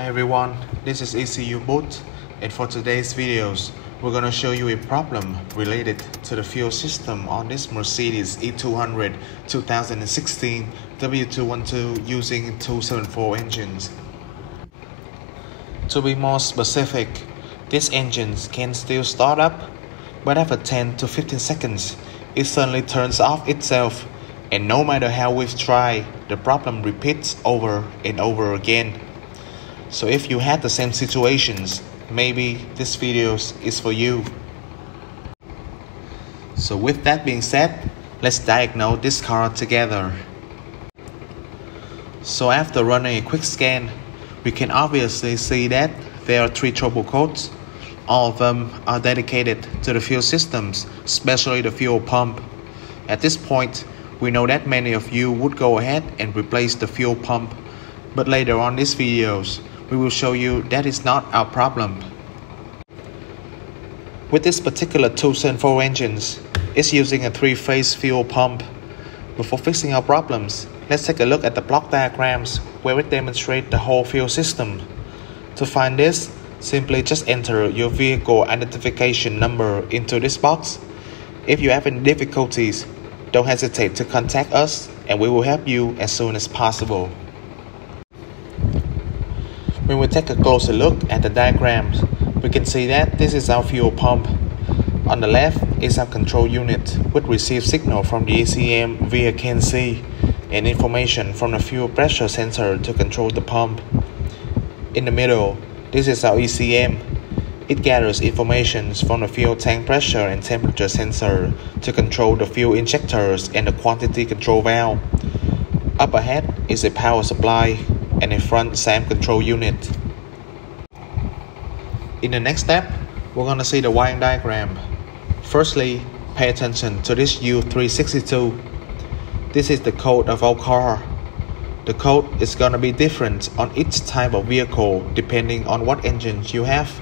Hi everyone, this is Ecuboot, and for today's videos, we're going to show you a problem related to the fuel system on this Mercedes E200 2016 W212 using 274 engines. To be more specific, this engine can still start up, but after 10 to 15 seconds, it suddenly turns off itself, and no matter how we've tried, the problem repeats over and over again. So if you had the same situations, maybe this video is for you. So with that being said, let's diagnose this car together. So after running a quick scan, we can obviously see that there are 3 trouble codes. All of them are dedicated to the fuel systems, especially the fuel pump. At this point, we know that many of you would go ahead and replace the fuel pump, but later on these videos, we will show you that is not our problem. With this particular 274 engines, it's using a 3-phase fuel pump. Before fixing our problems, let's take a look at the block diagrams where it demonstrates the whole fuel system. To find this, simply just enter your vehicle identification number into this box. If you have any difficulties, don't hesitate to contact us and we will help you as soon as possible. When we take a closer look at the diagrams, we can see that this is our fuel pump. On the left is our control unit, which receives signal from the ECM via CAN-C and information from the fuel pressure sensor to control the pump. In the middle, this is our ECM. It gathers information from the fuel tank pressure and temperature sensor to control the fuel injectors and the quantity control valve. Up ahead is a power supply and a front SAM control unit. In the next step, we're going to see the wiring diagram. Firstly, pay attention to this U362. This is the code of our car. The code is going to be different on each type of vehicle depending on what engines you have.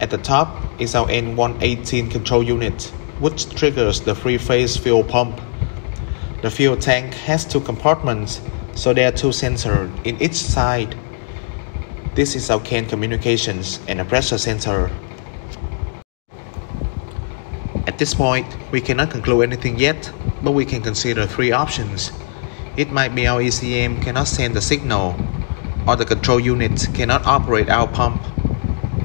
At the top is our N118 control unit, which triggers the 3-phase fuel pump. The fuel tank has 2 compartments, so there are 2 sensors in each side. This is our CAN communications and a pressure sensor. At this point, we cannot conclude anything yet, but we can consider 3 options. It might be our ECM cannot send the signal, or the control unit cannot operate our pump,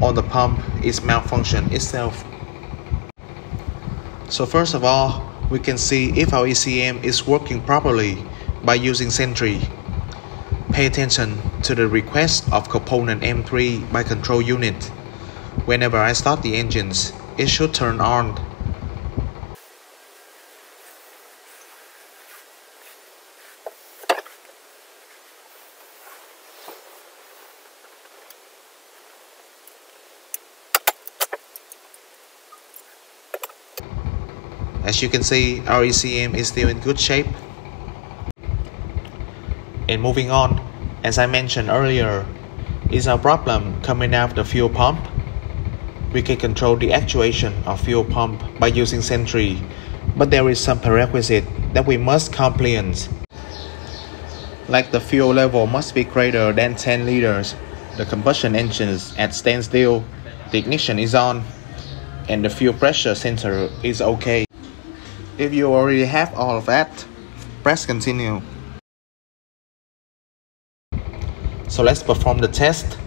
or the pump is malfunction itself. So first of all, we can see if our ECM is working properly by using Sentry. Pay attention to the request of component M3 by control unit. Whenever I start the engines, it should turn on. As you can see, our ECM is still in good shape. And moving on, as I mentioned earlier, is our problem coming out of the fuel pump? We can control the actuation of fuel pump by using Sentry, but there is some prerequisite that we must complete. Like the fuel level must be greater than 10 liters, the combustion engine is at standstill, the ignition is on, and the fuel pressure sensor is okay. If you already have all of that, press continue. So let's perform the test.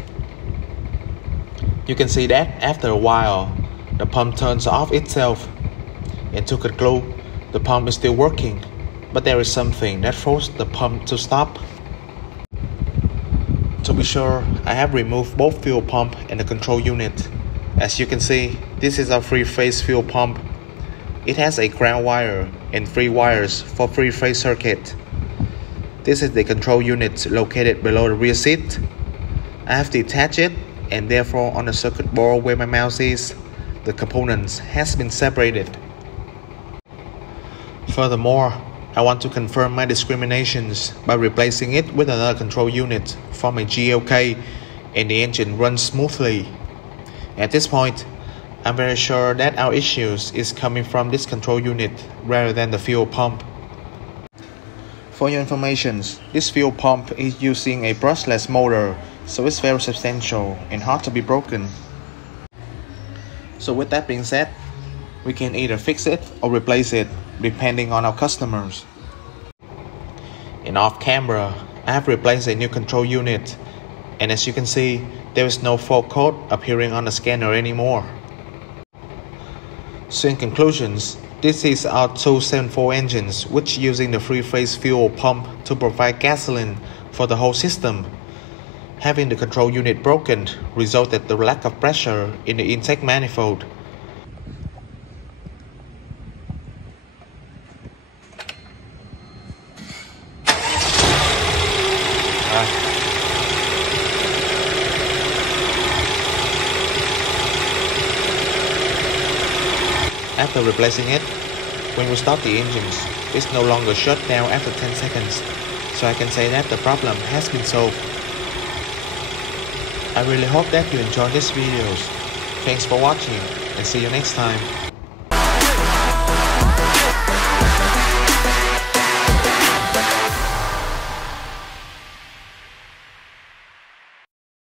You can see that after a while, the pump turns off itself. And to conclude, the pump is still working, but there is something that forced the pump to stop. To be sure, I have removed both fuel pump and the control unit. As you can see, this is our 3-phase fuel pump. It has a ground wire and 3 wires for 3-phase circuit. This is the control unit located below the rear seat. I have detached it, and therefore on the circuit board where my mouse is, the components has been separated. Furthermore, I want to confirm my discriminations by replacing it with another control unit from a GLK, and the engine runs smoothly. At this point, I'm very sure that our issues is coming from this control unit rather than the fuel pump. For your information, this fuel pump is using a brushless motor so it's very substantial and hard to be broken. So with that being said, we can either fix it or replace it depending on our customers. And off camera, I have replaced a new control unit, and as you can see, there is no fault code appearing on the scanner anymore. So in conclusions, this is our 274 engines which using the three-phase fuel pump to provide gasoline for the whole system. Having the control unit broken resulted the lack of pressure in the intake manifold. After replacing it, when we start the engines, it's no longer shut down after 10 seconds, so I can say that the problem has been solved. I really hope that you enjoyed this videos. Thanks for watching and see you next time.